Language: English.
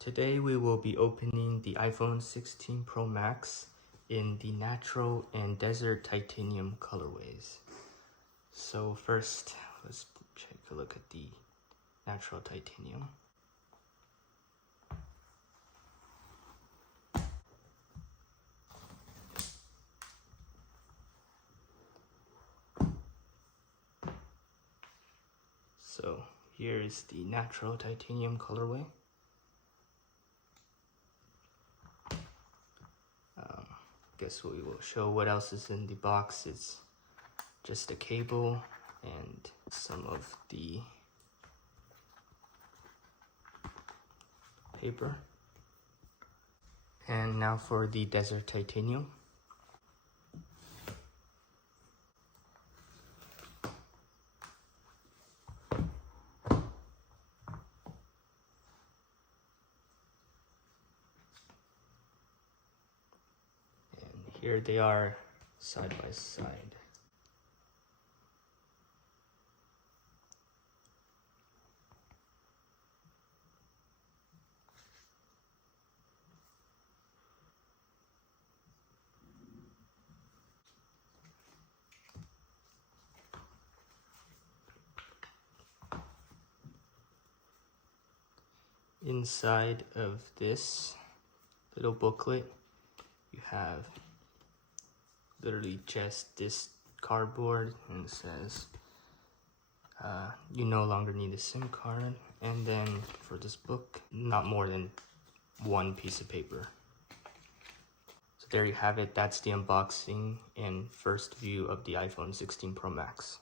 Today we will be opening the iPhone 16 Pro Max in the natural and desert titanium colorways. So first, let's take a look at the natural titanium. So here is the natural titanium colorway. Guess we will show what else is in the box. It's just a cable and some of the paper. And now for the desert titanium. Here they are side by side. Inside of this little booklet, you have literally just this cardboard, and it says you no longer need a SIM card, and then for this book, not more than one piece of paper. So there you have it. That's the unboxing and first view of the iPhone 16 Pro Max.